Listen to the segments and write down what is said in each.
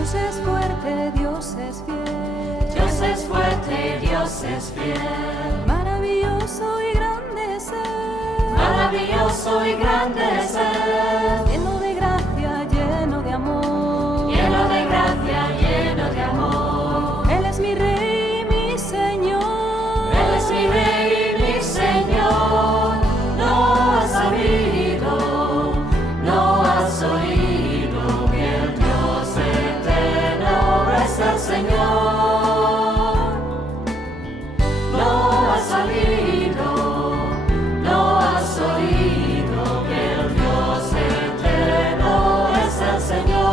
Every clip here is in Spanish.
Dios es fuerte, Dios es fiel. Dios es fuerte, Dios es fiel. Maravilloso y grande es Él. Maravilloso y grande es Él. Lleno de gracia, lleno de amor. Lleno de gracia, lleno de amor. Él es mi Rey y mi Señor. Él es mi Rey y mi Señor. No has sabido, no has oído que el Dios eterno es el Señor. No has sabido, no has oído que el Dios eterno es el Señor.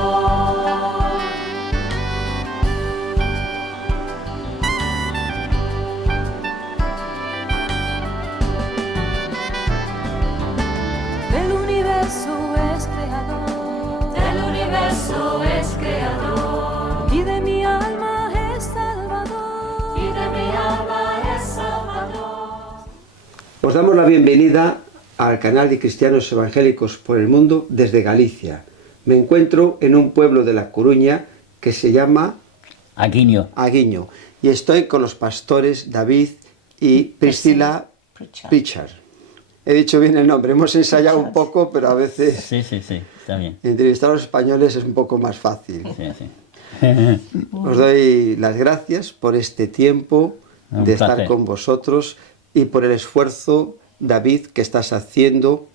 Del universo es creador. Del universo es creador. Y de mi alma es salvador. Y de mi alma es salvador. Os damos la bienvenida al canal de Cristianos Evangélicos por el Mundo desde Galicia. Me encuentro en un pueblo de La Coruña que se llama Aguiño. Aguiño y estoy con los pastores David y Priscila Pritchard. He dicho bien el nombre, hemos ensayado un poco, pero a veces Sí, está bien. entrevistar a los españoles es un poco más fácil. Sí. Os doy las gracias por este tiempo Un de estar placer. con vosotros y por el esfuerzo, David, que estás haciendo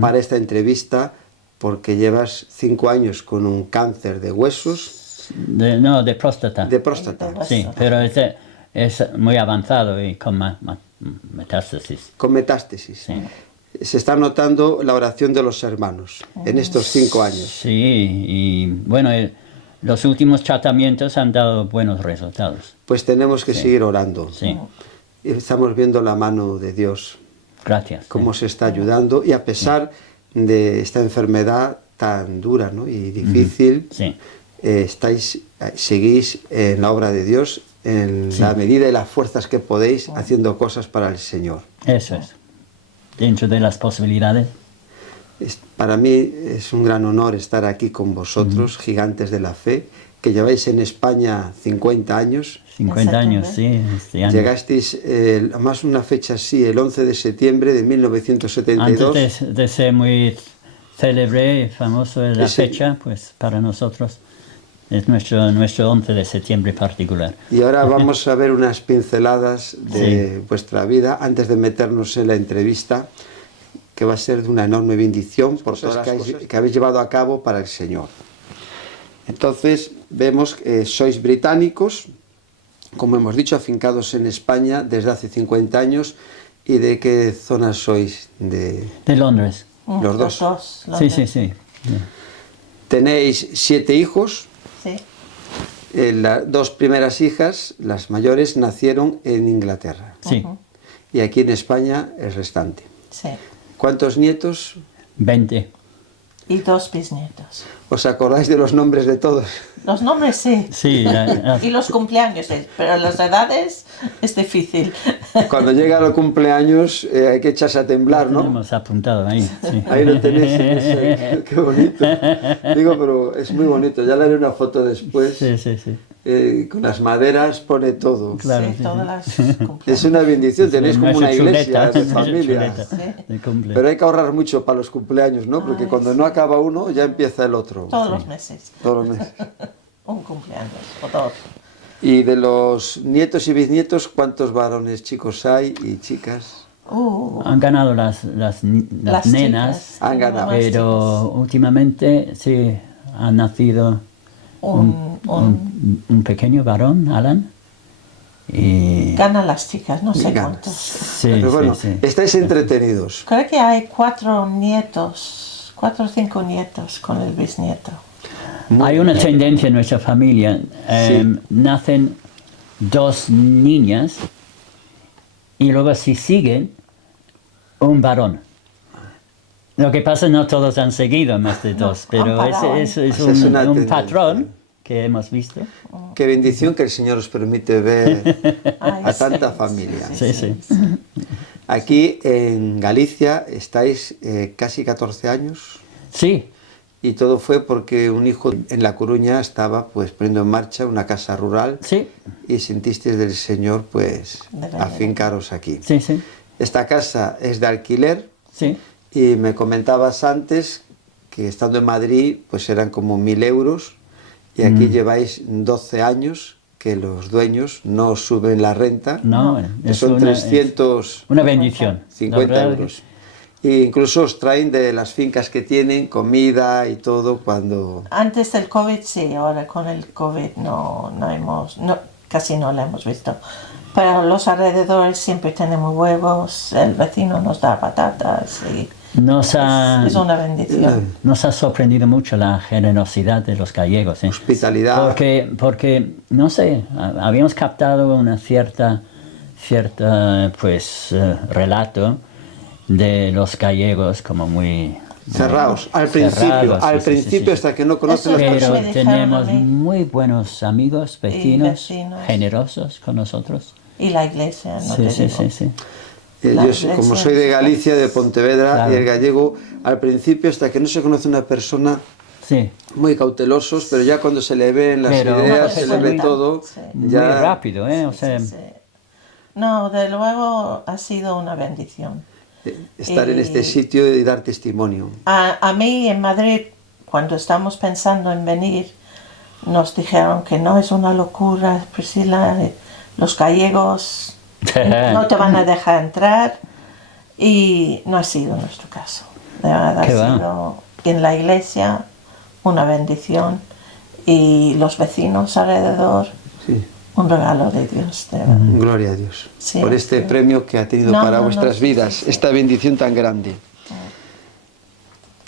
para esta entrevista, porque llevas 5 años con un cáncer de huesos, No, de próstata. de próstata, Sí, pero es muy avanzado y con metástasis. con metástasis. Sí. Se está notando la oración de los hermanos en estos 5 años. Sí, y bueno, los últimos tratamientos han dado buenos resultados. Pues tenemos que seguir orando. Sí, Y estamos viendo la mano de Dios, gracias. cómo se está ayudando, y a pesar de esta enfermedad tan dura, ¿no?, y difícil, Sí, seguís en la obra de Dios en la medida y las fuerzas que podéis, haciendo cosas para el Señor. eso es. Dentro de las posibilidades. Para mí es un gran honor estar aquí con vosotros, gigantes de la fe, que lleváis en España 50 años. 50 años, sí, este año. Llegasteis, más una fecha así, el 11 de septiembre de 1972. Antes de ser muy célebre y famoso en la Ese- fecha, pues para nosotros es nuestro 11 de septiembre particular. Y ahora vamos a ver unas pinceladas de vuestra vida antes de meternos en la entrevista, que va a ser de una enorme bendición por todas las cosas que habéis llevado a cabo para el Señor. Entonces, vemos que sois británicos, como hemos dicho, afincados en España desde hace 50 años. ¿Y de qué zona sois? De De los dos. Sí. Tenéis 7 hijos. Sí. Las 2 primeras hijas, las mayores, nacieron en Inglaterra. Sí, Y aquí en España el restante. Sí. ¿Cuántos nietos? 20. Y 2 bisnietos. ¿Os acordáis de los nombres de todos? Los nombres sí. Sí, Y los cumpleaños, pero las edades es difícil. Cuando llega el cumpleaños hay que echarse a temblar, lo ¿no? hemos apuntado ahí. Sí. Ahí lo tenéis. Qué bonito. Digo, pero es muy bonito. Ya le haré una foto después. Sí. Con las maderas pone todo. Claro, Sí, sí, todas sí. las cumpleaños. Es una bendición. Tenéis como una Nuestra iglesia chuleta, de familia. nuestra chuleta de cumple. Pero hay que ahorrar mucho para los cumpleaños, ¿no? Porque cuando no acaba uno, ya empieza el otro. Todos los meses. Todos los meses. Un cumpleaños o 2. Y de los nietos y bisnietos, ¿cuántos varones chicos hay y chicas? Han ganado las nenas, chicas. Han ganado. Más pero últimamente sí ha nacido un pequeño varón, Alan. Y Ganan las chicas, no sé Ganan. cuántos. sí, Pero bueno, sí. estáis entretenidos. Creo que hay 4 nietos, 4 o 5 nietos con el bisnieto. Hay una tendencia en nuestra familia. Nacen 2 niñas y luego si siguen, un varón. Lo que pasa no todos han seguido más de 2, pero han parado. ese es Esa es una un tendencia. patrón que hemos visto. Qué bendición que el Señor os permite ver Ay, a tanta sí, familia. Sí. Aquí en Galicia estáis casi 14 años Sí, Y todo fue porque un hijo en La Coruña estaba pues poniendo en marcha una casa rural Sí, y sentisteis del Señor pues De verdad. afincaros aquí. sí, sí, Esta casa es de alquiler sí. y me comentabas antes que estando en Madrid pues eran como 1.000 euros y aquí lleváis 12 años que los dueños no os suben la renta, No, que es son una, 350 una bendición. La verdad euros. E incluso os traen de las fincas que tienen comida y todo cuando... Antes del COVID sí, ahora con el COVID casi no lo hemos visto. Pero los alrededores siempre tenemos huevos, el vecino nos da patatas y es una bendición. Nos ha sorprendido mucho la generosidad de los gallegos. Hospitalidad. Porque, no sé, habíamos captado una cierta pues, relato de los gallegos como muy... Cerrados, al cerrados, principio sí. hasta que no conoces Eso las es lo que Pero personas. me dijeron tenemos a mí. muy buenos amigos, vecinos, vecinos. generosos con nosotros. Y la iglesia, no Sí, te sí, digo. sí, sí. La Yo, iglesia como soy de es- Galicia, de Pontevedra, Claro. y el gallego, al principio hasta que no se conoce una persona, Sí, muy cautelosos, pero ya cuando se le ven las Pero- ideas, No, se le ve muy- todo, sí. muy ya rápido, ¿eh? O sea, Sí, sí. No, de luego ha sido una bendición. estar en este sitio y dar testimonio. A mí en Madrid, cuando estamos pensando en venir, nos dijeron que no es una locura, Priscila, los gallegos no te van a dejar entrar y no ha sido nuestro caso. De verdad ha ¿Qué va? sido en la iglesia una bendición y los vecinos alrededor Sí. un regalo de Dios. De verdad. Gloria a Dios Sí, por este sí. premio que ha tenido No, para no, no, vuestras sí, vidas, sí, sí. esta bendición tan grande.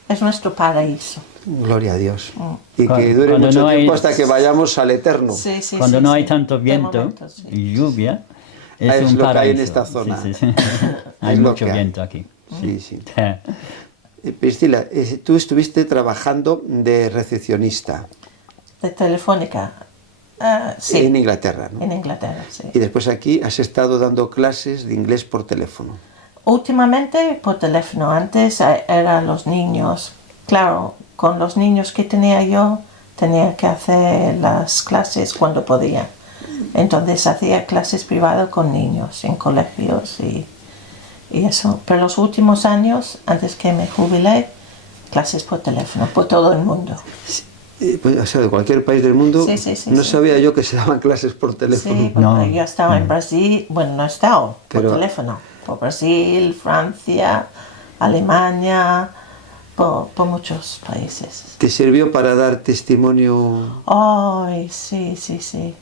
Es nuestro paraíso. Gloria a Dios. Y Cuando- que dure cuando mucho no hay- tiempo hasta que vayamos al eterno. Sí, sí, cuando sí, no sí. hay tanto De viento momento, sí. y lluvia, es Es un lo que hay paraíso. en esta zona. Sí, sí, sí. Hay Es lo mucho que hay. viento aquí. Sí, sí. Priscila, tú estuviste trabajando de recepcionista De Telefónica. Sí, en Inglaterra, ¿no? en Inglaterra, sí. Y después aquí has estado dando clases de inglés por teléfono. Últimamente por teléfono, antes eran los niños. Claro, con los niños que tenía yo tenía que hacer las clases cuando podía. Entonces hacía clases privadas con niños en colegios y eso. Pero los últimos años, antes que me jubilé, clases por teléfono, por todo el mundo. Pues, o sea, de cualquier país del mundo, Sí, sí, sí, no sí. sabía yo que se daban clases por teléfono. Sí, porque No. yo estaba en Brasil, bueno, no he estado Pero- por teléfono, por Brasil, Francia, Alemania, por muchos países. ¿Te sirvió para dar testimonio? Ay, sí, sí, sí.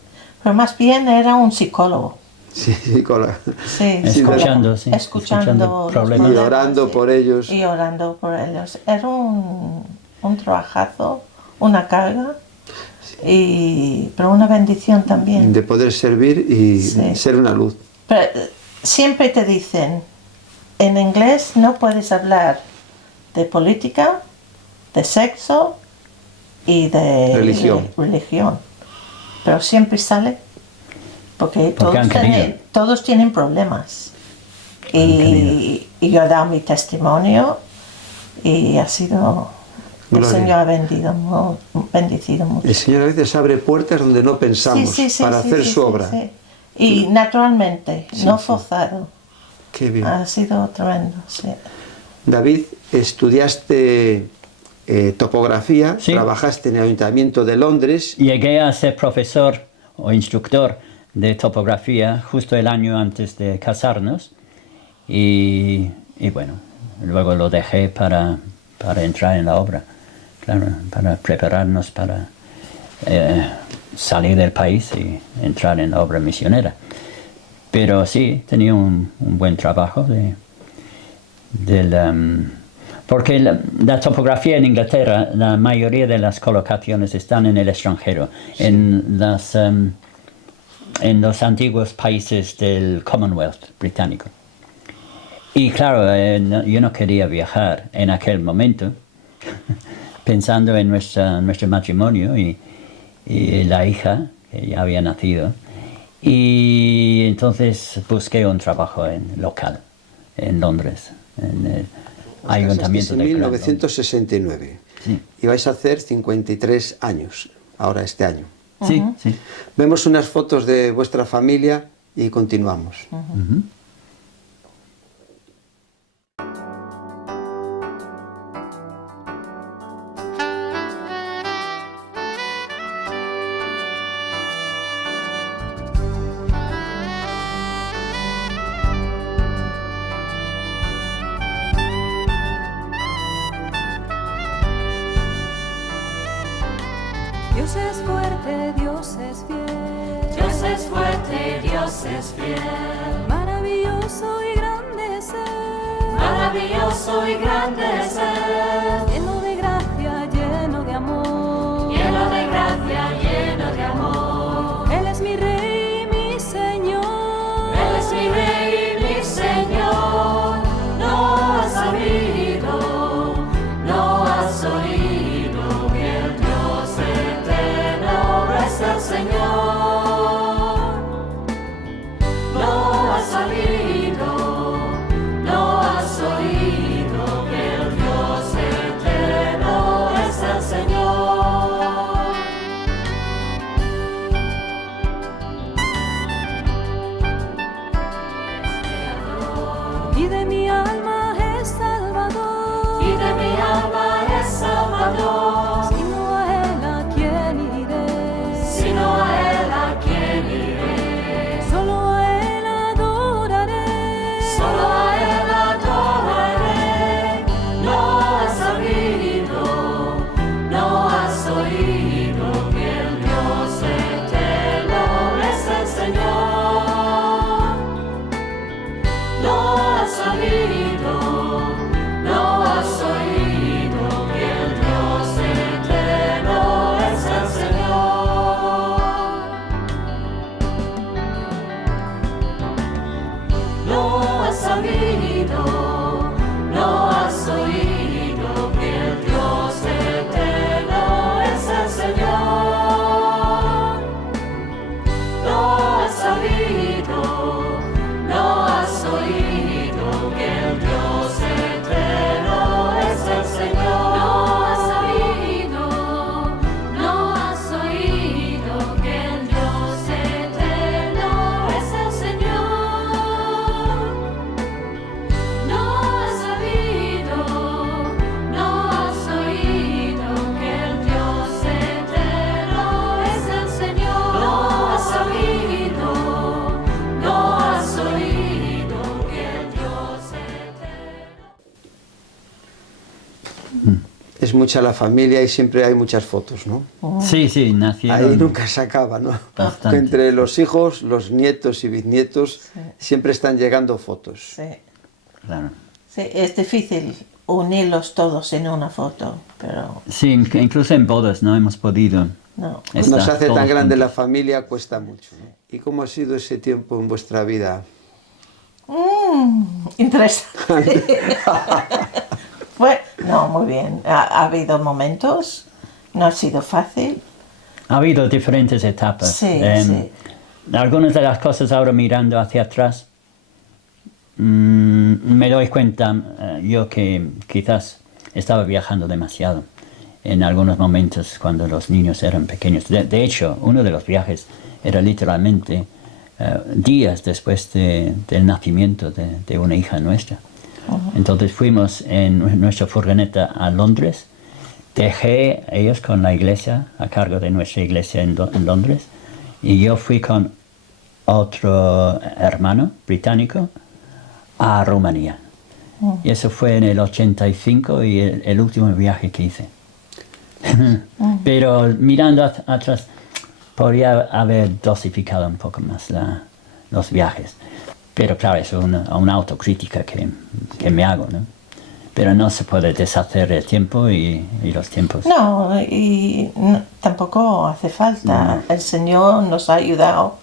Pero más bien era un psicólogo. Sí, sí, con la- Sí, Escuchando, psicólogo. sí, Escuchando los problemas. Y orando sí, por ellos. Y orando por ellos. Era un trabajazo, una carga, pero una bendición también. de poder servir y Sí. ser una luz. Pero siempre te dicen, en inglés no puedes hablar de política, de sexo y de Religión. Pero siempre sale, porque han querido. todos tienen problemas. Y yo he dado mi testimonio y ha sido... El Gloria. Señor ha bendecido mucho. El Señor a veces abre puertas donde no pensamos para hacer su obra. sí. Y naturalmente, no sí. forzado. Qué bien. Ha sido tremendo, sí. David, estudiaste topografía, Sí. trabajaste en el Ayuntamiento de Londres. Llegué a ser profesor o instructor de topografía justo el año antes de casarnos y bueno, luego lo dejé para entrar en la obra, claro, para prepararnos para salir del país y entrar en la obra misionera. Pero sí, tenía un buen trabajo porque la topografía en Inglaterra, la mayoría de las colocaciones están en el extranjero, en los antiguos países del Commonwealth británico. Y claro, yo no quería viajar en aquel momento, pensando en nuestro matrimonio y la hija que ya había nacido. Y entonces busqué un trabajo local en Londres, ayuntamiento en de Clan. 1969. Sí. Y vais a hacer 53 años, ahora este año. Sí, sí. Vemos unas fotos de vuestra familia y continuamos. Ujú. Dios es fuerte, Dios es fiel. Dios es fuerte, Dios es fiel. Maravilloso y grande es Él. Maravilloso y grande es Él. Lleno de gracia, lleno de amor. Lleno de gracia, lleno de amor. Él es mi Rey y mi Señor. Él es mi Rey y mi Señor. No has sabido, no has oído que el Dios eterno es el Señor. No has sabido, no has oído que el Dios eterno es el Señor. Y de mi alma es Salvador. Y de mi alma es Salvador. Sino a Él a quien iré. Sino a Él a quien iré. Solo a Él adoraré. Solo a Él adoraré. No has sabido, no has oído que el Dios eterno es el Señor. No has sabido, no has oído que el Dios eterno es el Señor. No has sabido, no has oído que el Dios eterno es el Señor. No has sabido, no has oído que el Dios eterno es el Señor. No has sabido, no has oído que el Dios eterno es el Señor. No has sabido, no has oído que el Dios eterno es el Señor. No has sabido, no has oído que el Dios eterno. Es mucha la familia y siempre hay muchas fotos, ¿no? Sí, sí, nacieron. Ahí nunca se acaba, ¿no? Bastante. Entre los hijos, los nietos y bisnietos, Sí. siempre están llegando fotos. Sí. Claro. Sí, es difícil unirlos todos en una foto, pero Sí, incluso en bodas no hemos podido. no. Cuando estar se hace todos tan grande la juntos. familia cuesta mucho, ¿no? ¿Y cómo ha sido ese tiempo en vuestra vida? Interesante. No, muy bien. Ha habido momentos, no ha sido fácil. Ha habido diferentes etapas. Sí, sí. Algunas de las cosas ahora mirando hacia atrás, me doy cuenta yo que quizás estaba viajando demasiado en algunos momentos cuando los niños eran pequeños. De hecho, uno de los viajes era literalmente días después del nacimiento de una hija nuestra. Entonces fuimos en nuestra furgoneta a Londres, dejé a ellos con la iglesia, a cargo de nuestra iglesia en Londres, y yo fui con otro hermano británico a Rumanía. Y eso fue en el 85 y el último viaje que hice. Pero mirando atrás, podría haber dosificado un poco más los viajes. Pero claro, es una autocrítica que me hago, ¿no? Pero no se puede deshacer el tiempo y los tiempos. No, y tampoco hace falta. El Señor nos ha ayudado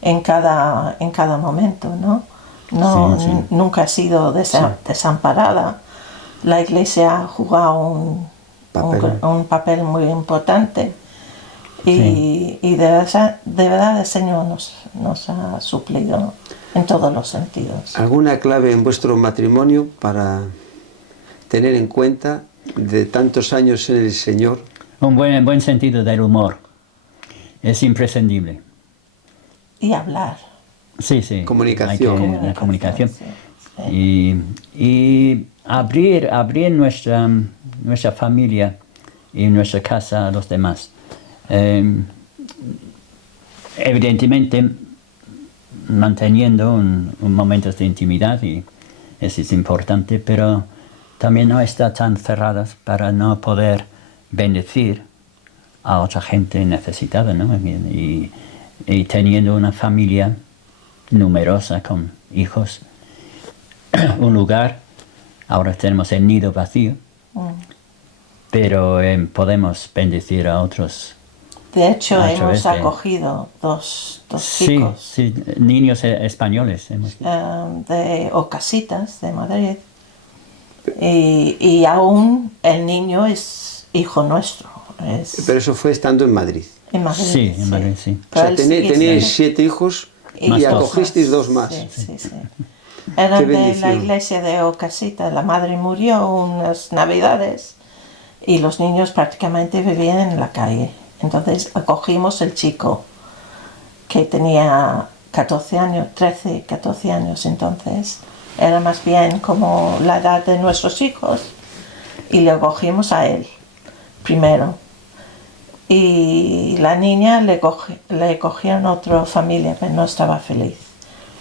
en cada momento, ¿no? No, Sí. nunca ha sido desamparada. La Iglesia ha jugado un papel muy importante y de verdad el Señor nos ha suplido en todos los sentidos. ¿Alguna clave en vuestro matrimonio para tener en cuenta de tantos años en el Señor? Un buen sentido del humor. Es imprescindible. Y hablar. Sí, sí. Comunicación. La comunicación. Sí, sí. Y abrir nuestra familia y nuestra casa a los demás. Evidentemente, manteniendo un momentos de intimidad, y eso es importante, pero también no estar tan cerradas para no poder bendecir a otra gente necesitada, ¿no? Y teniendo una familia numerosa con hijos, un lugar, ahora tenemos el nido vacío, pero podemos bendecir a otros. De hecho, A hemos través de- acogido dos Sí, chicos sí, niños españoles. de Ocasitas, de Madrid. Y aún el niño es hijo nuestro. Es Pero eso fue estando en Madrid. en Madrid. Sí, en Madrid, sí. O sea, Pero él sigue teníais siendo- 7 hijos Más y dos. acogisteis 2 más. Sí, sí, sí. Eran Qué de la bendición. iglesia de Ocasita. La madre murió unas navidades y los niños prácticamente vivían en la calle. Entonces acogimos el chico que tenía 14 años, 13, 14 años entonces. Era más bien como la edad de nuestros hijos y le acogimos a él primero. Y la niña le cogieron otra familia, pero no estaba feliz.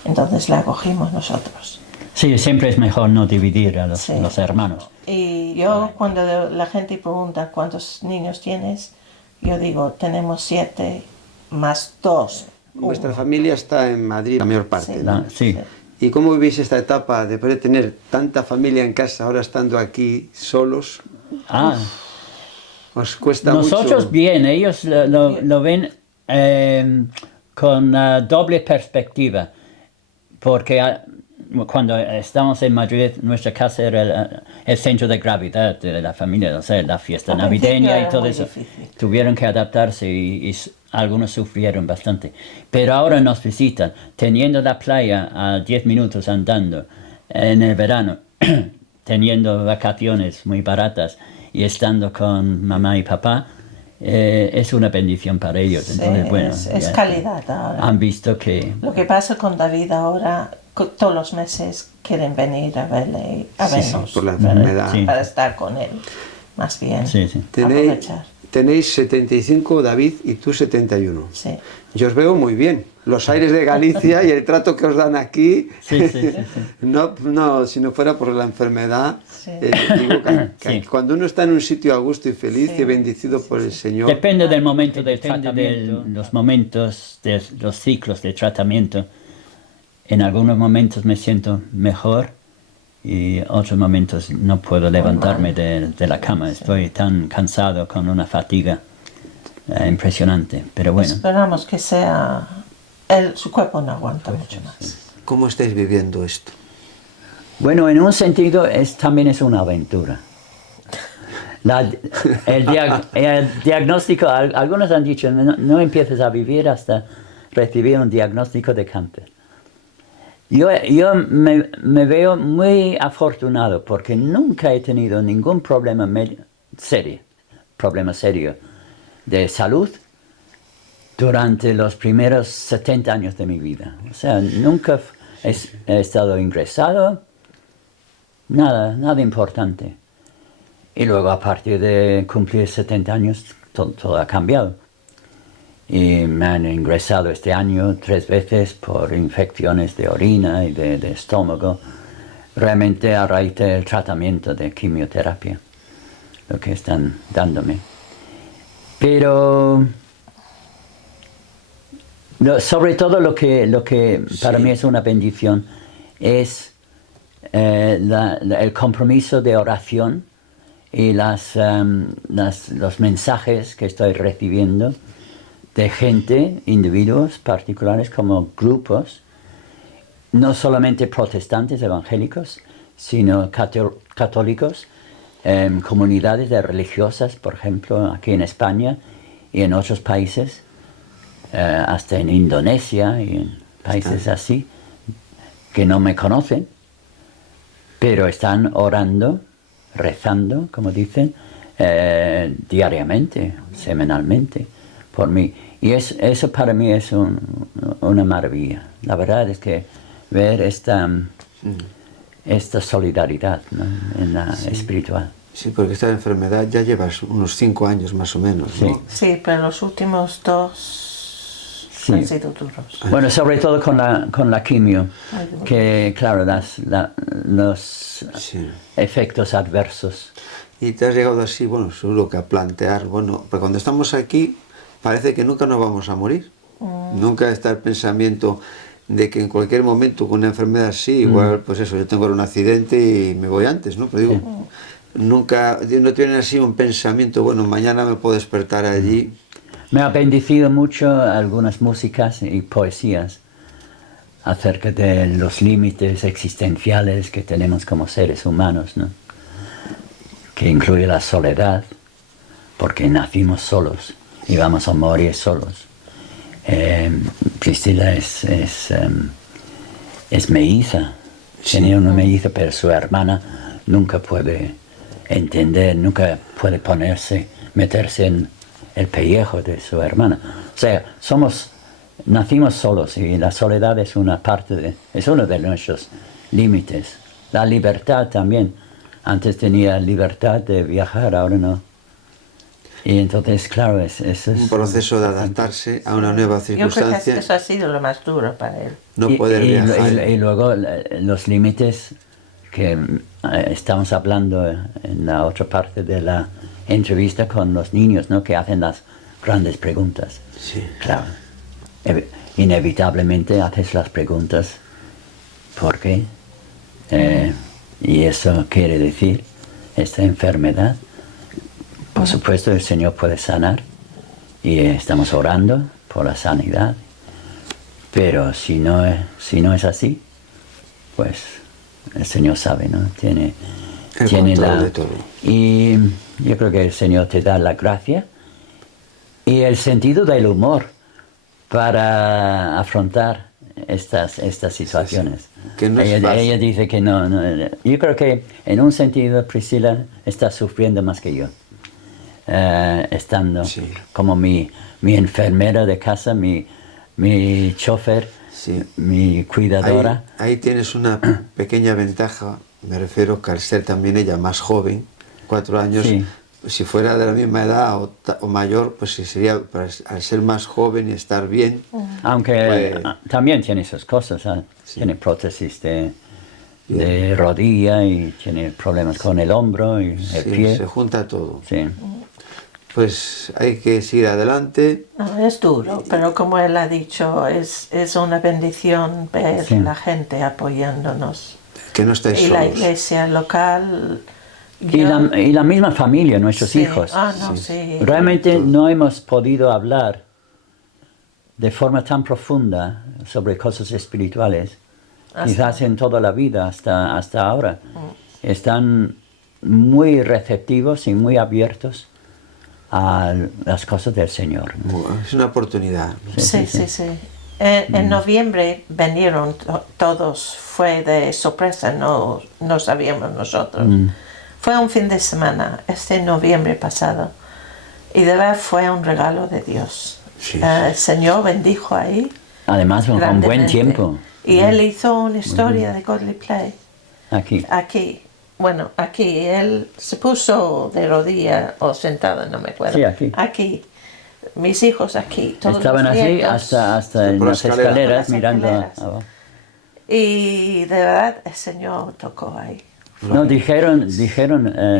Entonces la acogimos nosotros. Sí, siempre es mejor no dividir a Sí. los hermanos. Y yo cuando la gente pregunta cuántos niños tienes, yo digo, tenemos 7 más 2. Vuestra familia está en Madrid la mayor parte, Sí. ¿no? Sí. ¿Y cómo vivís esta etapa después de tener tanta familia en casa, ahora estando aquí solos? ¿Os cuesta Nosotros mucho? bien, ellos lo ven con doble perspectiva, porque cuando estamos en Madrid, nuestra casa era el centro de gravedad de la familia, o sea, la fiesta Al principio navideña y era todo muy eso. difícil. Tuvieron que adaptarse y algunos sufrieron bastante. Pero ahora nos visitan, teniendo la playa a 10 minutos andando en el verano, teniendo vacaciones muy baratas y estando con mamá y papá, es una bendición para ellos. Sí, Entonces, bueno, es ya calidad ahora. han visto que... Lo que pasa con David ahora, todos los meses quieren venir a verle, a Sí, sí, vernos. por la para- enfermedad. Sí. Para estar con él, más bien. Sí, sí. Aprovechar. Tenéis 75, David, y tú 71. Sí. Yo os veo muy bien. Los aires de Galicia y el trato que os dan aquí. Sí, sí, sí, sí. No, si no fuera por la enfermedad, Sí. digo que Sí. cuando uno está en un sitio a gusto y feliz Sí, y bendecido por el Señor, Depende del momento del tratamiento, los momentos, de los ciclos de tratamiento. En algunos momentos me siento mejor y otros momentos no puedo levantarme de la cama. Estoy tan cansado con una fatiga impresionante. Pero bueno, Esperamos que sea... su cuerpo no aguanta mucho más. ¿cómo estáis viviendo esto? bueno, en un sentido también es una aventura. El diagnóstico, algunos han dicho, no empieces a vivir hasta recibir un diagnóstico de cáncer. Yo me veo muy afortunado porque nunca he tenido ningún problema serio de salud durante los primeros 70 años de mi vida. O sea, nunca he estado ingresado, nada importante. Y luego a partir de cumplir 70 años todo ha cambiado. Y me han ingresado este año 3 veces por infecciones de orina y de estómago, realmente a raíz del tratamiento de quimioterapia, lo que están dándome. Pero sobre todo lo que para mí es una bendición es el compromiso de oración y los mensajes que estoy recibiendo de gente, individuos particulares como grupos, no solamente protestantes evangélicos, sino católicos, comunidades de religiosas, por ejemplo, aquí en España y en otros países, hasta en Indonesia y en países así, que no me conocen, pero están orando rezando, como dicen, diariamente, semanalmente, por mí. Y eso para mí es una maravilla. La verdad es que ver esta solidaridad, ¿no?, en la espiritual. Sí, porque esta enfermedad ya llevas unos 5 años más o menos, ¿no? Sí, pero los últimos 2 han sido duros. Bueno, sobre todo con la quimio, que claro, los efectos adversos. Y te has llegado así, bueno, seguro que a plantear, bueno, pero cuando estamos aquí parece que nunca nos vamos a morir. Nunca está el pensamiento de que en cualquier momento con una enfermedad así, igual, pues eso, yo tengo un accidente y me voy antes, ¿no? Pero digo, nunca, no tienen así un pensamiento, bueno, mañana me puedo despertar allí. Me ha bendecido mucho algunas músicas y poesías acerca de los límites existenciales que tenemos como seres humanos, ¿no?, que incluye la soledad, porque nacimos solos y vamos a morir solos. Priscila es melliza, tenía una melliza, pero su hermana nunca puede entender, nunca puede meterse en el pellejo de su hermana. O sea, nacimos solos y la soledad es uno de nuestros límites. La libertad también. Antes tenía libertad de viajar, ahora no. Y entonces, claro, es un proceso de adaptarse a una nueva circunstancia. Yo creo que eso ha sido lo más duro para él. No poder viajar. Y luego los límites que estamos hablando en la otra parte de la entrevista con los niños, ¿no?, que hacen las grandes preguntas. Sí. Claro. Inevitablemente haces las preguntas ¿por qué? Y eso quiere decir, esta enfermedad, por supuesto el Señor puede sanar y estamos orando por la sanidad, pero si no es así, pues el Señor sabe, ¿no? Tiene control de todo. Y yo creo que el Señor te da la gracia y el sentido del humor para afrontar estas situaciones. Sí. Que no es fácil. Ella dice que no. Yo creo que en un sentido Priscila está sufriendo más que yo. Estando como mi enfermera de casa, mi chofer, mi cuidadora. Ahí tienes una pequeña ventaja, me refiero que al ser también ella más joven, 4 años, si fuera de la misma edad o mayor, pues sí sería, pues, al ser más joven y estar bien. Aunque también tiene sus cosas, tiene prótesis de rodilla y tiene problemas con el hombro y el pie. Se junta todo. Sí. Pues hay que seguir adelante. No, es duro, pero como él ha dicho, es una bendición ver la gente apoyándonos. Que no estáis solos. Y la iglesia local. Y la misma familia, nuestros hijos. Realmente no hemos podido hablar de forma tan profunda sobre cosas espirituales, quizás en toda la vida hasta ahora. Están muy receptivos y muy abiertos a las cosas del Señor. Es una oportunidad. Sí. En noviembre vinieron todos, fue de sorpresa, no sabíamos nosotros. Fue un fin de semana, noviembre pasado, y de verdad fue un regalo de Dios. El Señor bendijo ahí. Además, con buen tiempo. Y Él hizo una historia de Godly Play. Aquí. Bueno, aquí. Él se puso de rodilla o sentado, no me acuerdo. Sí, aquí. Aquí. Mis hijos aquí. Todos estaban los así nietos, hasta en las escaleras mirando abajo. Y de verdad el Señor tocó ahí. No, dijeron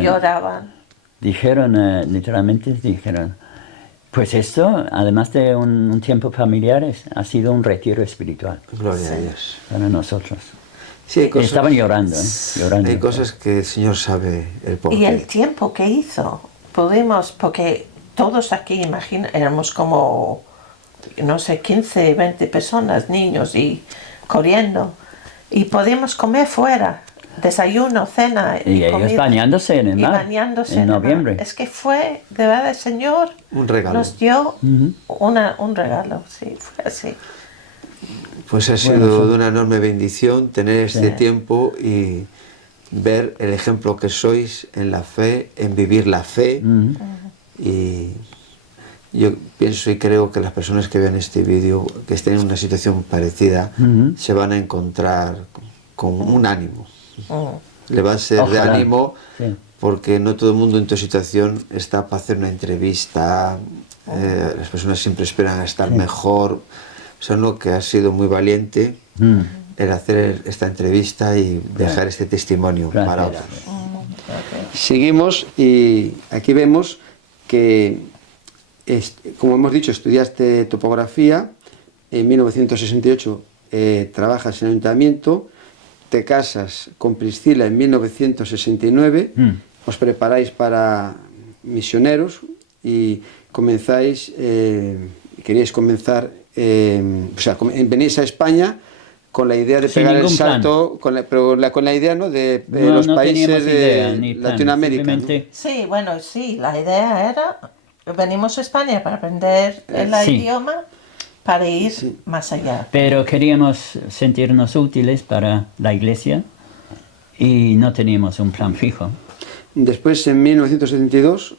lloraban. Literalmente dijeron, pues esto, además de un tiempo familiar, ha sido un retiro espiritual. Gloria a Dios. Para nosotros. Sí, hay cosas, estaban llorando. Hay cosas que el Señor sabe el porqué. Y el tiempo que hizo, porque todos aquí, éramos como, no sé, 15, 20 personas, niños, y corriendo. Y podíamos comer fuera. Desayuno, cena y ellos comida, bañándose en el mar en noviembre. Es que fue, de verdad, el Señor nos dio un regalo, fue así. Pues ha sido de una enorme bendición tener este tiempo y ver el ejemplo que sois en la fe, en vivir la fe. Y yo pienso y creo que las personas que vean este vídeo, que estén en una situación parecida, se van a encontrar con un ánimo. Le va a ser de ánimo, porque no todo el mundo en tu situación está para hacer una entrevista. Las personas siempre esperan a estar mejor. O sea, no, que has sido muy valiente el hacer esta entrevista y dejar este testimonio para otros. Seguimos y aquí vemos que, como hemos dicho, estudiaste topografía, en 1968 trabajas en el ayuntamiento, te casas con Priscila en 1969, os preparáis para misioneros y comenzáis, queríais comenzar, o sea, venís a España con la idea de pegar el salto, con la idea, ¿no?, de los países de Latinoamérica, ¿no? Sí, bueno, sí, la idea era, venimos a España para aprender el idioma, para ir más allá. Pero queríamos sentirnos útiles para la iglesia y no teníamos un plan fijo. Después, en 1972,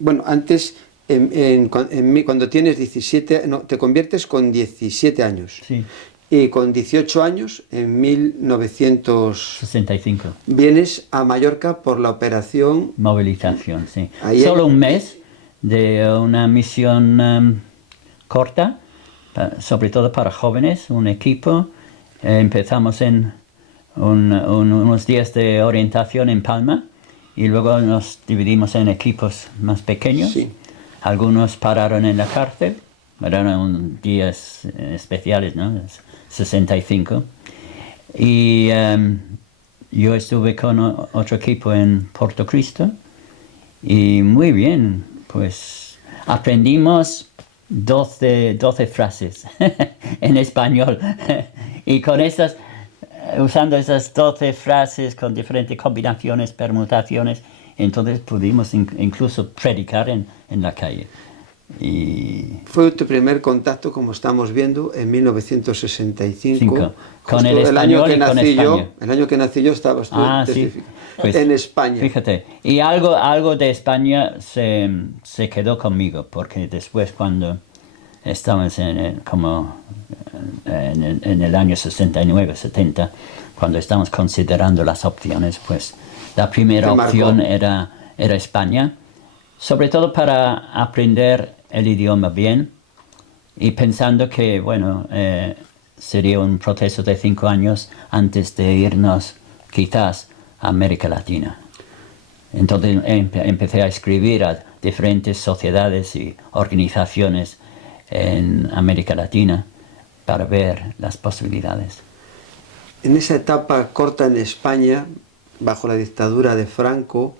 bueno, antes, cuando tienes 17, no, te conviertes con 17 años. Sí. Y con 18 años, en 1965, vienes a Mallorca por la operación... Movilización, sí. Ahí Solo un mes de una misión corta, sobre todo para jóvenes, un equipo. Empezamos en unos días de orientación en Palma y luego nos dividimos en equipos más pequeños. Sí. Algunos pararon en la cárcel, eran días especiales, ¿no? 65. Y yo estuve con otro equipo en Porto Cristo y muy bien, pues aprendimos 12 frases en español y con esas, usando esas 12 frases con diferentes combinaciones, permutaciones, entonces pudimos incluso predicar en la calle. Y fue tu primer contacto, como estamos viendo, en 1965, con el español y con España. El año que nací yo estaba pues, en España. Fíjate, y algo de España se quedó conmigo, porque después cuando estábamos en el año 69, 70, cuando estamos considerando las opciones, pues la primera opción era España, sobre todo para aprender el idioma bien y pensando que, bueno, sería un proceso de 5 años antes de irnos quizás a América Latina. Entonces empecé a escribir a diferentes sociedades y organizaciones en América Latina para ver las posibilidades. En esa etapa corta en España, bajo la dictadura de Franco,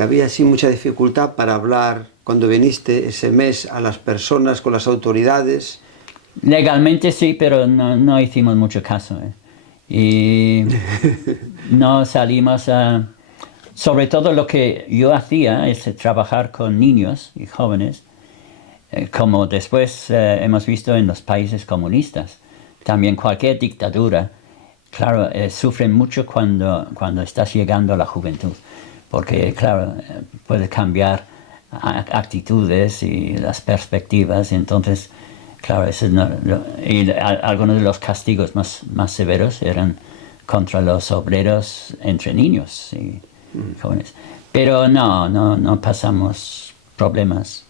había así mucha dificultad para hablar cuando viniste ese mes a las personas, con las autoridades. Legalmente sí, pero no hicimos mucho caso. Y no salimos a... Sobre todo lo que yo hacía es trabajar con niños y jóvenes, como después hemos visto en los países comunistas. También cualquier dictadura, claro, sufren mucho cuando estás llegando a la juventud, porque, claro, puede cambiar actitudes y las perspectivas, entonces, claro, algunos de los castigos más severos eran contra los obreros entre niños y jóvenes. Pero no pasamos problemas.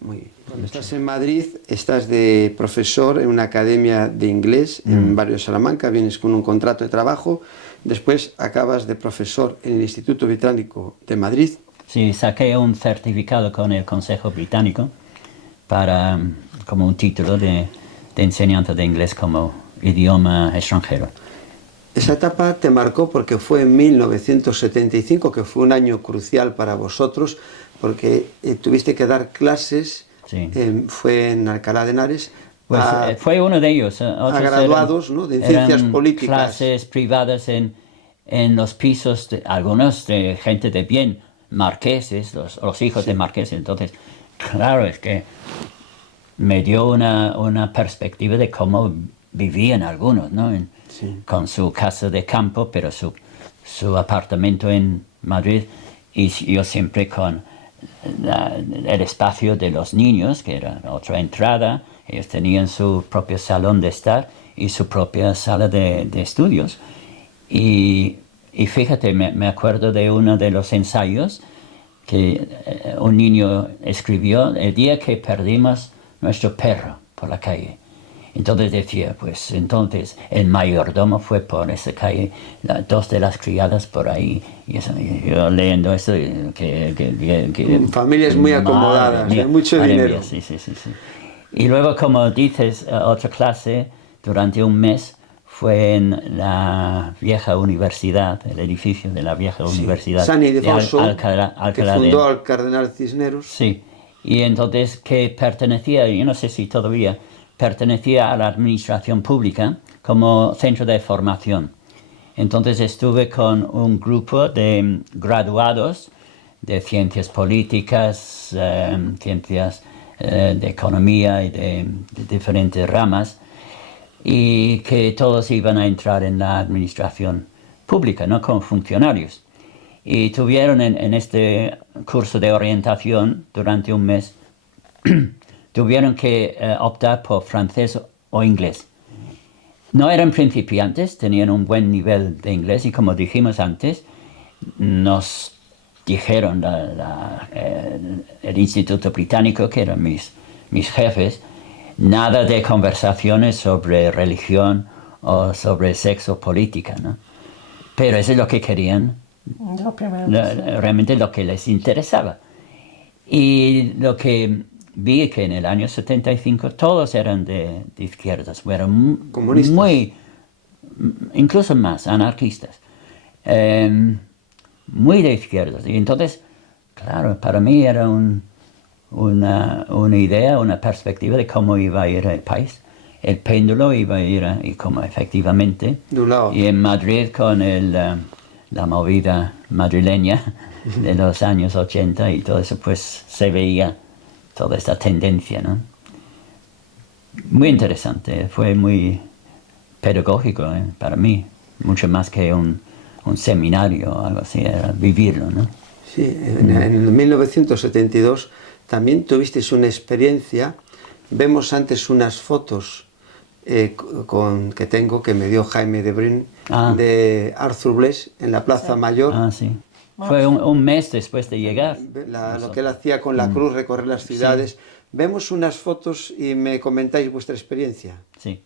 Muy bien. Cuando estás en Madrid, estás de profesor en una academia de inglés en Barrio Salamanca, vienes con un contrato de trabajo, después acabas de profesor en el Instituto Británico de Madrid. Sí, saqué un certificado con el Consejo Británico como un título de enseñanza de inglés como idioma extranjero. Esa etapa te marcó porque fue en 1975, que fue un año crucial para vosotros, porque tuviste que dar clases, fue en Alcalá de Henares, pues, fue uno de ellos. A graduados, ¿no?, de ciencias políticas. Clases privadas en los pisos, algunos de gente de bien, marqueses, los hijos de marqueses. Entonces, claro, es que me dio una perspectiva de cómo vivían algunos, ¿no? Con su casa de campo, pero su su apartamento en Madrid y yo siempre con el espacio de los niños, que era otra entrada. Ellos tenían su propio salón de estar y su propia sala de estudios. Y fíjate, me acuerdo de uno de los ensayos que un niño escribió el día que perdimos nuestro perro por la calle. Entonces decía, pues entonces el mayordomo fue por esa calle, dos de las criadas por ahí. Y yo leyendo esto, familias muy acomodadas, de mucho dinero. Mía, sí. Y luego, como dices, otra clase durante un mes fue en la vieja universidad, el edificio de la vieja universidad San Ildefonso, Alcalá que fundó al cardenal Cisneros. Sí, y entonces que pertenecía, yo no sé si todavía, pertenecía a la administración pública como centro de formación. Entonces estuve con un grupo de graduados de ciencias políticas, ciencias de economía y de diferentes ramas, y que todos iban a entrar en la administración pública, ¿no? Como funcionarios. Y tuvieron en este curso de orientación durante un mes, tuvieron que optar por francés o inglés. No eran principiantes, tenían un buen nivel de inglés y como dijimos antes, nos dijeron el Instituto Británico, que eran mis jefes, nada de conversaciones sobre religión o sobre sexo o política, ¿no? Pero eso es lo que querían, realmente lo que les interesaba. Y lo que vi que en el año 75 todos eran de izquierdas, eran comunistas, muy, incluso más anarquistas, muy de izquierdas. Y entonces, claro, para mí era una idea, una perspectiva de cómo iba a ir el país. El péndulo iba a ir, y como efectivamente, y en Madrid con la movida madrileña de los años 80 y todo eso, pues se veía toda esta tendencia, ¿no? Muy interesante, fue muy pedagógico para mí, mucho más que un seminario o algo así, era vivirlo, ¿no? Sí, en 1972 también tuvisteis una experiencia. Vemos antes unas fotos que tengo, que me dio Jaime de Brin, de Arthur Bless en la Plaza Mayor. Sí. Fue un mes después de llegar. Lo que él hacía con la cruz, recorrer las ciudades. Sí. Vemos unas fotos y me comentáis vuestra experiencia. Sí.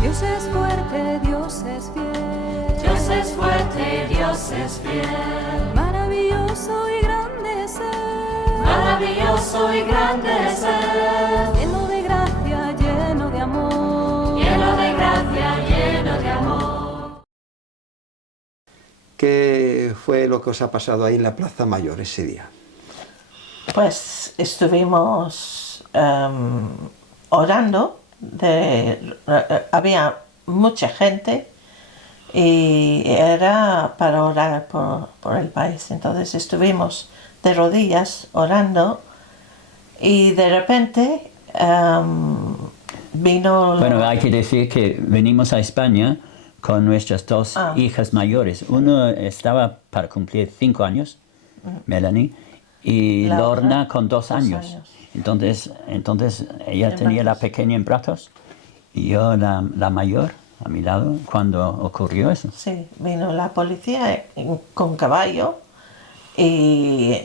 Dios es fuerte, Dios es fiel. Dios es fuerte, Dios es fiel. Maravilloso y grande es Él. Maravilloso y grande es Él. Lleno de gracia, lleno de amor. Lleno de gracia, lleno de amor. ¿Qué fue lo que os ha pasado ahí en la Plaza Mayor ese día? Pues estuvimos orando. Había mucha gente y era para orar por el país. Entonces estuvimos de rodillas orando y de repente vino... Bueno, hay que decir que venimos a España con nuestras dos hijas mayores. Uno estaba para cumplir 5 años, Melanie, y Lorna con 2 años. Entonces ella tenía la pequeña en brazos y yo la mayor a mi lado cuando ocurrió eso. Sí, vino la policía con caballo y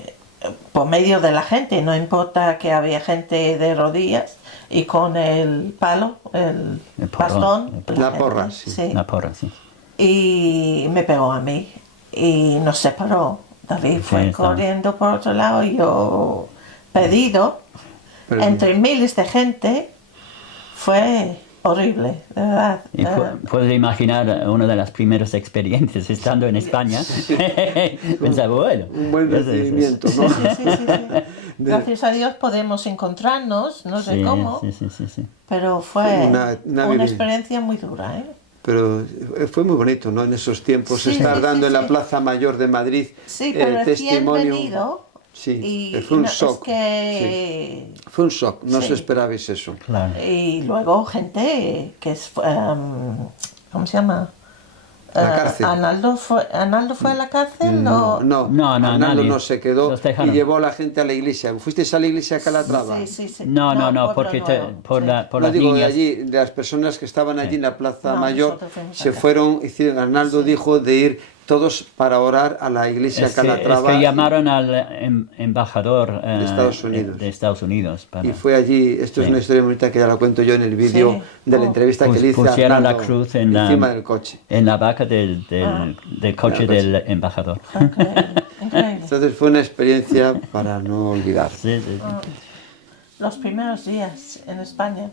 por medio de la gente, no importa que había gente de rodillas y con el palo, el bastón. La porra, sí. La porra, sí. Y me pegó a mí y nos separó. David fue corriendo por otro lado y yo pedido. Entre miles de gente fue horrible, de verdad. Y puedes imaginar una de las primeras experiencias estando en España. Pensaba, bueno. Un buen recibimiento, ¿no? Sí, sí, sí, sí. Gracias a Dios podemos encontrarnos, no sé cómo, Sí. pero fue una experiencia muy dura, ¿eh? Pero fue muy bonito, ¿no? En esos tiempos Sí, estar sí, dando sí, en la sí. Plaza Mayor de Madrid Sí, pero recién testimonio. venido. Sí, Y fue un no, shock. Es que... Sí. Fue un shock, no Sí. os esperabais eso. Claro. Y luego gente que es... ¿cómo se llama? La cárcel. ¿Arnaldo fue a la cárcel? No, No, Arnaldo nadie. no se quedó Los y dejaron. llevó a la gente a la iglesia. ¿Fuisteis a la iglesia de Calatrava? Sí. No, Pueblo porque Nuevo, por sí. las No digo de niñas. allí, de las personas que estaban allí en la Plaza No, Mayor, nosotros fuimos se acá. fueron, Arnaldo dijo de ir todos para orar a la iglesia Es Calatrava. que llamaron al embajador de Estados Unidos. para- Y fue allí, esto es Sí. una historia muy bonita que ya la cuento yo en el vídeo Sí. de la entrevista que le hice a pusieron Arnaldo la cruz encima del coche. en la vaca del coche Del del embajador. Increíble. Entonces fue una experiencia para no olvidar. Sí. Los primeros días en España,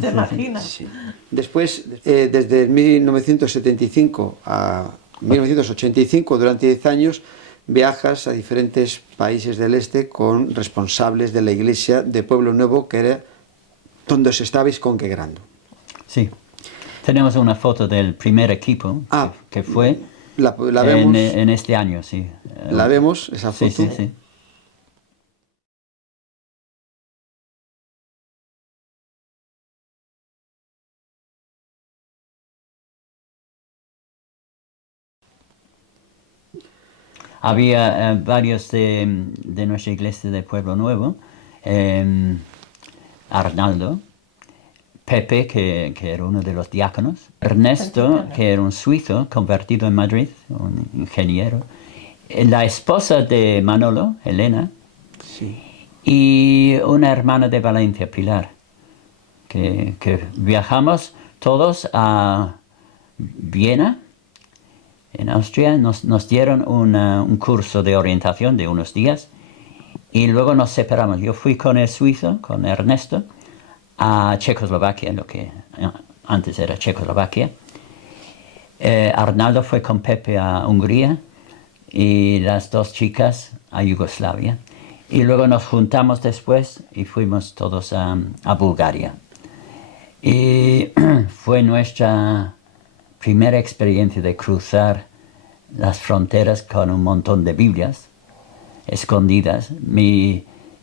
¿te imaginas? Sí. Después, desde 1975 a 1985, durante 10 años, viajas a diferentes países del este con responsables de la iglesia de Pueblo Nuevo, que era donde os estabais congregando. Sí. Tenemos una foto del primer equipo que fue La vemos, en este año, sí. la vemos, esa foto. Sí. Había varios de nuestra iglesia de Pueblo Nuevo, Arnaldo, Pepe, que era uno de los diáconos, Ernesto, que era un suizo convertido en Madrid, un ingeniero, la esposa de Manolo, Elena, Sí. y una hermana de Valencia, Pilar, que viajamos todos a Viena, en Austria. Nos dieron un curso de orientación de unos días y luego nos separamos. Yo fui con el suizo, con Ernesto, a Checoslovaquia, lo que antes era Checoslovaquia. Arnaldo fue con Pepe a Hungría y las dos chicas a Yugoslavia. Y luego nos juntamos después y fuimos todos a Bulgaria. Y fue nuestra primera experiencia de cruzar las fronteras con un montón de Biblias escondidas.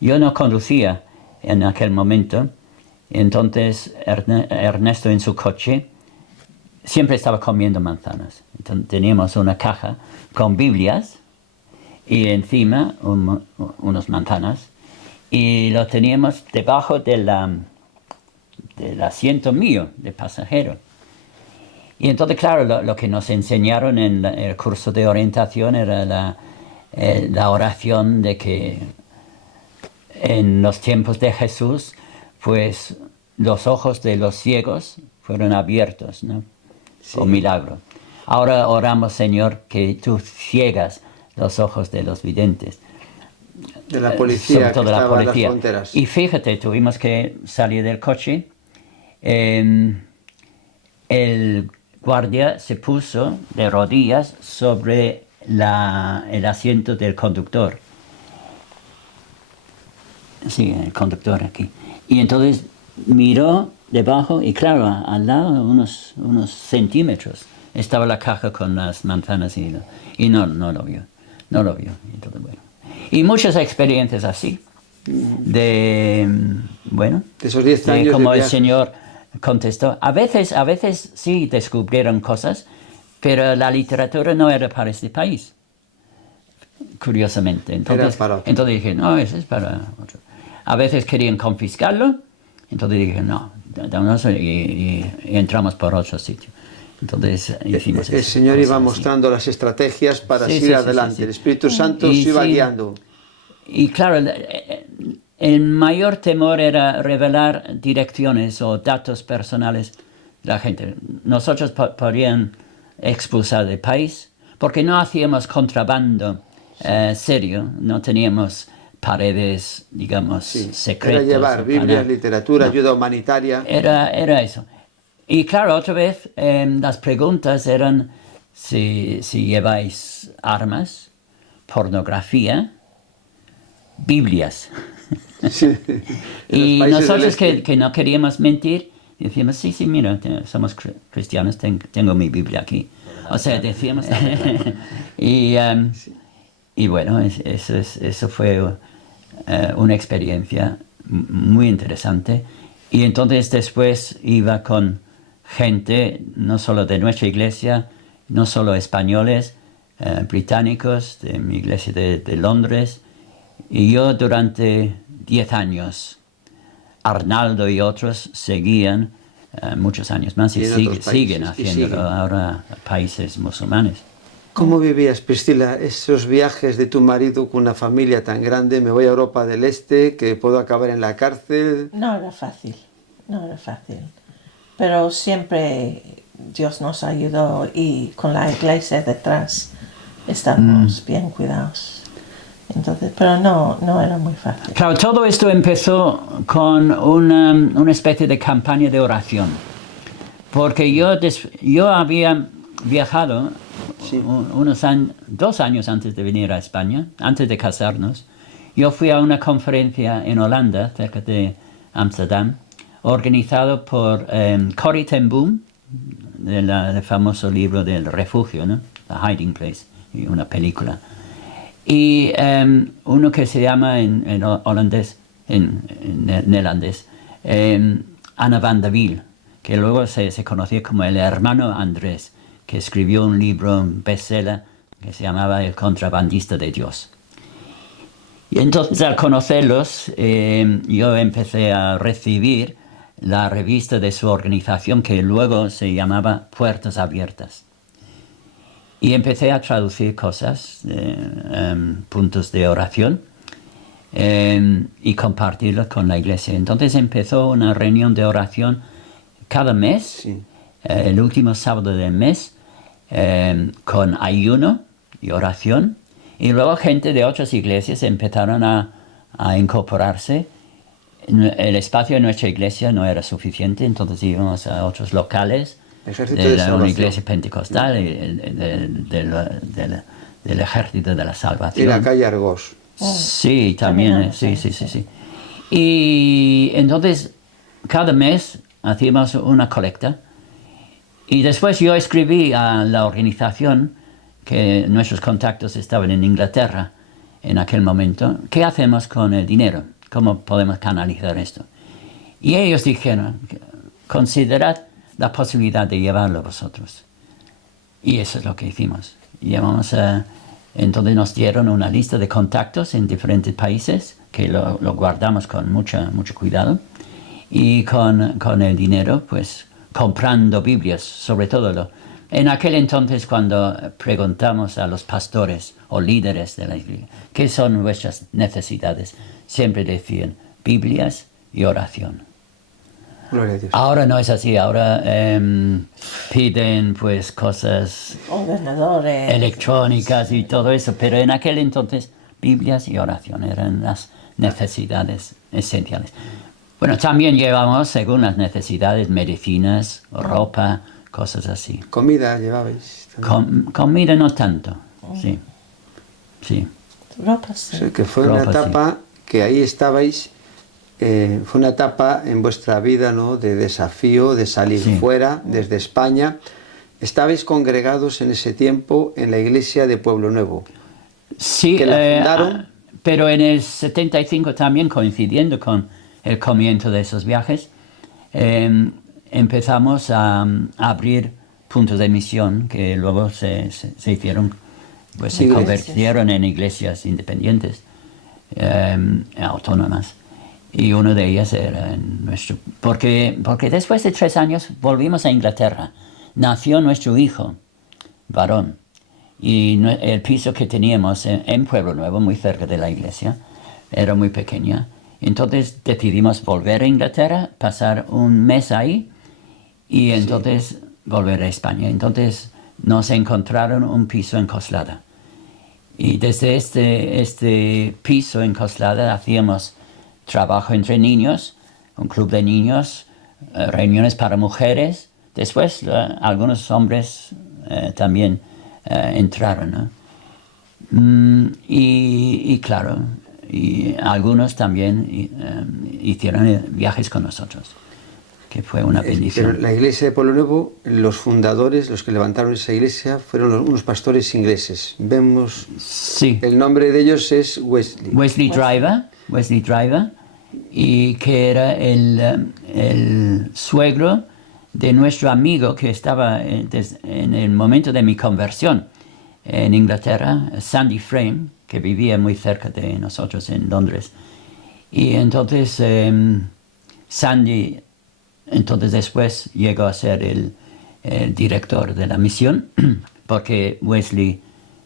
Yo no conducía en aquel momento, entonces Ernesto en su coche siempre estaba comiendo manzanas. Entonces, teníamos una caja con Biblias y encima unas manzanas y lo teníamos debajo del asiento mío de pasajero. Y entonces, claro, lo que nos enseñaron en el curso de orientación era la oración de que en los tiempos de Jesús, pues los ojos de los ciegos fueron abiertos, ¿no? Sí. Con milagro. Ahora oramos, Señor, que tú ciegas los ojos de los videntes. De la policía Sobre que todo la estaba en las policía. fronteras. Y fíjate, tuvimos que salir del coche. El guardia se puso de rodillas sobre el asiento del conductor. Sí, el conductor aquí. Y entonces miró debajo y claro, al lado, unos centímetros, estaba la caja con las manzanas y no lo vio. No lo vio. Entonces, bueno. Y muchas experiencias así. De esos 10 años de cómo de el viaje. Señor contestó. A veces sí descubrieron cosas, pero la literatura no era para este país, curiosamente. Entonces, para otro. entonces dije, no, eso es para otro. A veces querían confiscarlo, entonces dije, no, dámonos y entramos por otro sitio. Entonces hicimos El esas Señor iba cosas así. mostrando las estrategias para Sí, seguir sí, adelante. sí. El Espíritu Santo os Y iba sí. guiando. Y claro, el mayor temor era revelar direcciones o datos personales de la gente. Nosotros podrían expulsar del país porque no hacíamos contrabando serio, no teníamos paredes, digamos, secretas. Era llevar Biblias, literatura, ayuda humanitaria. Era eso. Y claro, otra vez, las preguntas eran si lleváis armas, pornografía, Biblias. Sí. Y nosotros que no queríamos mentir, decíamos, sí, mira, somos cristianos, tengo mi Biblia aquí. O sea, decíamos... y bueno, eso fue una experiencia muy interesante. Y entonces después iba con gente, no solo de nuestra iglesia, no solo españoles, británicos, de mi iglesia de Londres. Y yo durante 10 años, Arnaldo y otros seguían muchos años más y siguen haciéndolo ahora países musulmanes. ¿Cómo vivías, Priscila, esos viajes de tu marido con una familia tan grande? Me voy a Europa del Este, que puedo acabar en la cárcel. No era fácil. Pero siempre Dios nos ayudó y con la iglesia detrás estamos bien cuidados. Entonces, pero no era muy fácil. Claro, todo esto empezó con una especie de campaña de oración. Porque yo había viajado 2 años antes de venir a España, antes de casarnos. Yo fui a una conferencia en Holanda, cerca de Ámsterdam, organizado por Corrie ten Boom, del famoso libro del refugio, ¿no? The Hiding Place, y una película. Y uno que se llama en holandés, en neerlandés, Anna van der Wiel, que luego se conocía como el hermano Andrés, que escribió un libro, un bestseller, que se llamaba El contrabandista de Dios. Y entonces al conocerlos, yo empecé a recibir la revista de su organización, que luego se llamaba Puertas Abiertas. Y empecé a traducir cosas, puntos de oración, y compartirlos con la iglesia. Entonces empezó una reunión de oración cada mes, el último sábado del mes, con ayuno y oración. Y luego gente de otras iglesias empezaron a incorporarse. El espacio de nuestra iglesia no era suficiente, entonces íbamos a otros locales. Una iglesia pentecostal del Ejército de la Salvación. Y la calle Argos. Sí, también, sí. Y entonces, cada mes hacíamos una colecta. Y después yo escribí a la organización, que nuestros contactos estaban en Inglaterra en aquel momento, ¿qué hacemos con el dinero? ¿Cómo podemos canalizar esto? Y ellos dijeron, considerad la posibilidad de llevarlo vosotros. Y eso es lo que hicimos. Entonces nos dieron una lista de contactos en diferentes países, que lo guardamos con mucho cuidado. Y con el dinero, pues, comprando Biblias, sobre todo. En aquel entonces, cuando preguntamos a los pastores o líderes de la iglesia, ¿qué son vuestras necesidades? Siempre decían Biblias y oración. Gloria a Dios. Ahora no es así, ahora piden pues cosas ordenadores, electrónicas y todo eso, pero en aquel entonces Biblias y oración eran las necesidades esenciales. Bueno, también llevamos, según las necesidades, medicinas, ropa, cosas así. ¿Comida llevabais? Comida no tanto, sí. Ropa sí. O sea, que fue una etapa que ahí estabais. Fue una etapa en vuestra vida, ¿no?, de desafío, de salir fuera, desde España. Estabais congregados en ese tiempo en la iglesia de Pueblo Nuevo. Sí, que la fundaron. Pero en el 75 también, coincidiendo con el comienzo de esos viajes, empezamos a abrir puntos de misión que luego se hicieron, pues se convirtieron en iglesias independientes, autónomas. Y una de ellas era nuestro... Porque después de 3 años volvimos a Inglaterra. Nació nuestro hijo, varón. Y el piso que teníamos en Pueblo Nuevo, muy cerca de la iglesia, era muy pequeña. Entonces decidimos volver a Inglaterra, pasar un mes ahí y entonces volver a España. Entonces nos encontraron un piso en Coslada. Y desde este piso en Coslada hacíamos trabajo entre niños, un club de niños, reuniones para mujeres. Después algunos hombres también entraron, ¿no? Y claro, y algunos también hicieron viajes con nosotros, que fue una bendición. Pero la iglesia de Pueblo Nuevo, los fundadores, los que levantaron esa iglesia, fueron unos pastores ingleses. Vemos, Sí. el nombre de ellos es Wesley. Wesley Driver, y que era el suegro de nuestro amigo que estaba en el momento de mi conversión en Inglaterra, Sandy Frame, que vivía muy cerca de nosotros en Londres. Y entonces Sandy, después llegó a ser el director de la misión, porque Wesley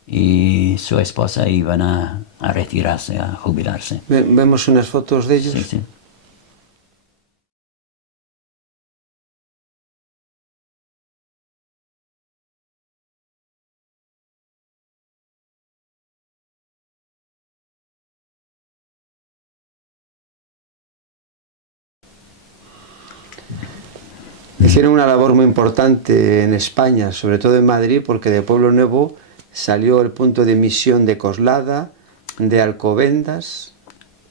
y su esposa iban a retirarse, a jubilarse. Vemos unas fotos de ellos. Sí, sí. Hicieron una labor muy importante en España, sobre todo en Madrid, porque de Pueblo Nuevo salió el punto de misión de Coslada, de Alcobendas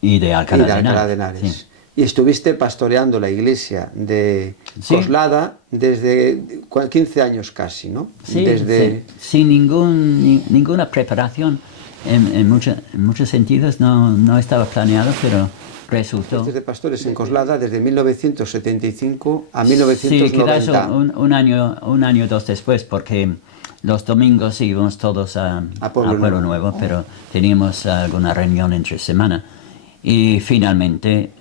Y de Alcalá de de Henares. Sí. Y estuviste pastoreando la iglesia de Coslada desde 15 años casi, ¿no? Sí, desde... sin ninguna preparación. En muchos sentidos no estaba planeado, pero resultó. Desde pastores en Coslada desde 1975 a Sí, 1990. quizás un año o dos después, porque los domingos íbamos todos a Pueblo Nuevo, pero teníamos alguna reunión entre semana. Y finalmente,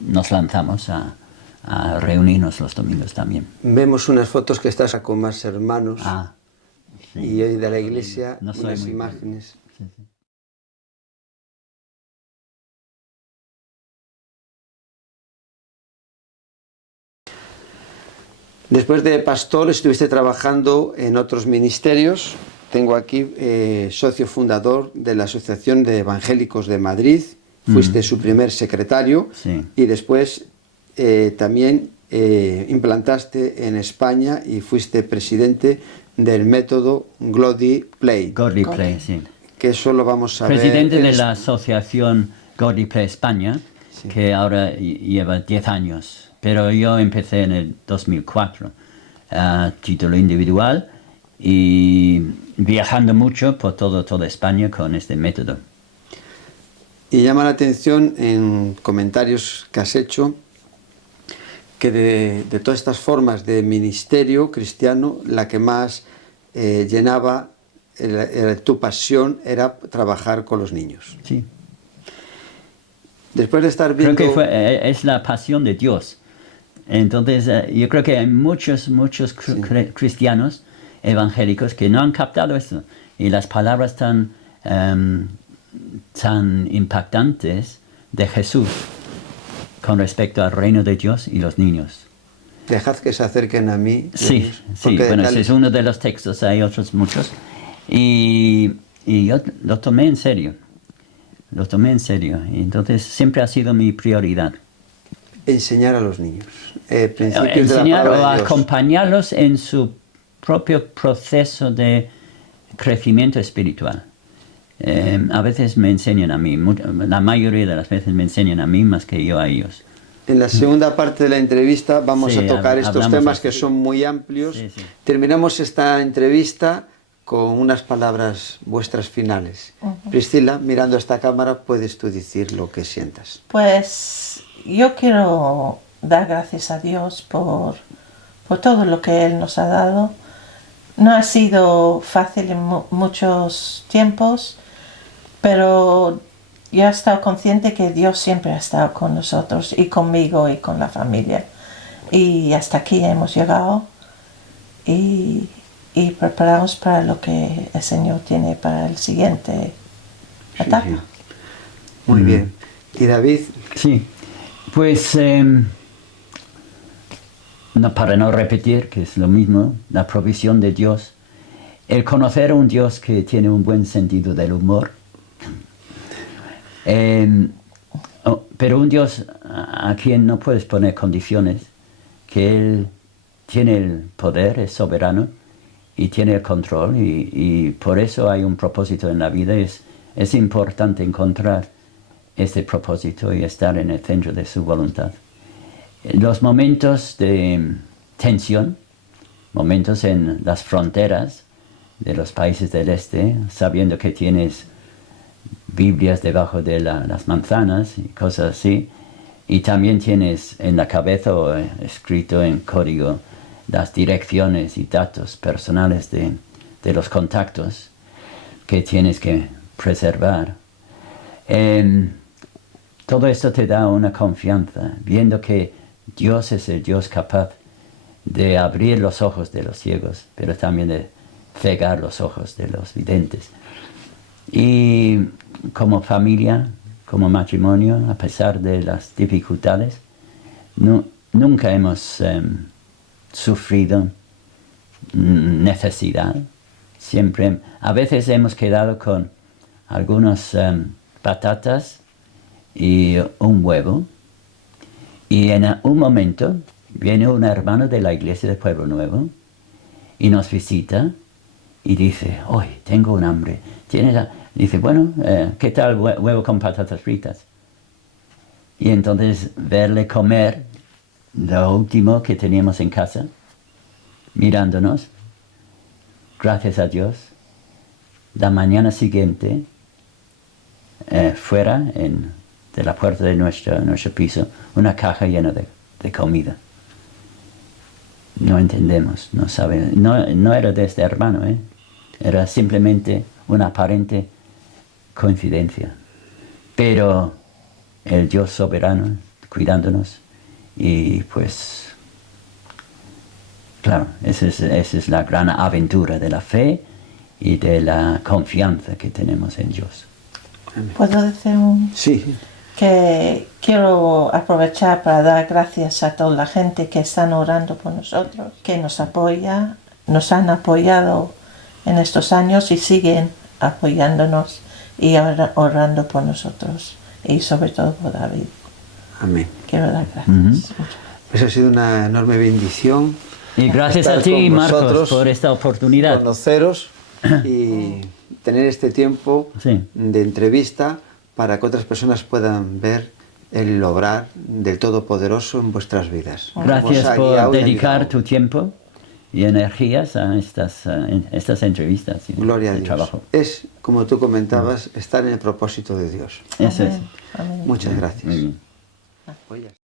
nos lanzamos a reunirnos los domingos también. Vemos unas fotos que estás con más hermanos Sí. y hoy de la iglesia, No soy unas muy imágenes. Sí, sí. Después de pastor estuviste trabajando en otros ministerios. Tengo aquí socio fundador de la Asociación de Evangélicos de Madrid. Fuiste su primer secretario. Sí. Y después también implantaste en España y fuiste presidente del método Godly Play. Godly Play, sí. Que eso lo vamos a Presidente ver. de la asociación Godly Play España, que ahora lleva 10 años. Pero yo empecé en el 2004 a título individual y viajando mucho por toda España con este método. Y llama la atención en comentarios que has hecho que de todas estas formas de ministerio cristiano, la que más llenaba tu pasión era trabajar con los niños. Sí. Después de estar viendo... Creo que es la pasión de Dios. Entonces, yo creo que hay muchos cristianos evangélicos que no han captado esto. Y las palabras tan impactantes de Jesús con respecto al reino de Dios y los niños. Dejad que se acerquen a mí. Sí, bueno, ese es uno de los textos, hay otros muchos. Y yo lo tomé en serio. Y entonces siempre ha sido mi prioridad. Enseñar a los niños. Principios Enseñar de la o palabra de Dios. acompañarlos en su propio proceso de crecimiento espiritual. A veces me enseñan a mí, la mayoría de las veces me enseñan a mí más que yo a ellos. En la segunda parte de la entrevista vamos a tocar estos temas que así. son muy amplios. Sí, sí. Terminamos esta entrevista con unas palabras vuestras finales. Priscila, mirando a esta cámara, puedes tú decir lo que sientas. Pues yo quiero dar gracias a Dios por todo lo que Él nos ha dado. No ha sido fácil en muchos tiempos, pero yo he estado consciente que Dios siempre ha estado con nosotros y conmigo y con la familia. Y hasta aquí hemos llegado y preparados para lo que el Señor tiene para el siguiente etapa. Sí. Muy bien. ¿Y David? Sí, pues para no repetir, que es lo mismo, la provisión de Dios. el conocer a un Dios que tiene un buen sentido del humor, pero un Dios a quien no puedes poner condiciones, que Él tiene el poder, es soberano y tiene el control y por eso hay un propósito en la vida. Es importante encontrar este propósito y estar en el centro de su voluntad. Los momentos de tensión, momentos en las fronteras de los países del este, sabiendo que tienes Biblias debajo de las manzanas y cosas así, y también tienes en la cabeza o escrito en código las direcciones y datos personales de los contactos que tienes que preservar. Todo esto te da una confianza, viendo que Dios es el Dios capaz de abrir los ojos de los ciegos, pero también de cegar los ojos de los videntes. Y como familia, como matrimonio, a pesar de las dificultades, nunca hemos sufrido necesidad. Siempre, a veces hemos quedado con algunas patatas y un huevo, y en un momento viene un hermano de la iglesia de Pueblo Nuevo y nos visita y dice, hoy tengo un hambre. Dice, bueno, ¿qué tal huevo con patatas fritas? Y entonces verle comer lo último que teníamos en casa, mirándonos, gracias a Dios, la mañana siguiente, fuera de la puerta de nuestro piso, una caja llena de comida. No entendemos, no sabe, no era de este hermano, era simplemente una aparente coincidencia. Pero el Dios soberano cuidándonos y pues, claro, esa es la gran aventura de la fe y de la confianza que tenemos en Dios. ¿Puedo decir un...? Sí. Que quiero aprovechar para dar gracias a toda la gente que están orando por nosotros, que nos apoya, nos han apoyado en estos años y siguen apoyándonos y orando por nosotros y sobre todo por David. Amén. Quiero dar gracias. Pues ha sido una enorme bendición. Y gracias a ti, Marcos, por esta oportunidad. Conoceros y tener este tiempo de entrevista para que otras personas puedan ver el obrar del Todopoderoso en vuestras vidas. Gracias por dedicar tu tiempo y energías a estas entrevistas. Gloria a Dios. Trabajo. Es, como tú comentabas, estar en el propósito de Dios. Eso es. Amén. Muchas gracias. Muy bien. Oye.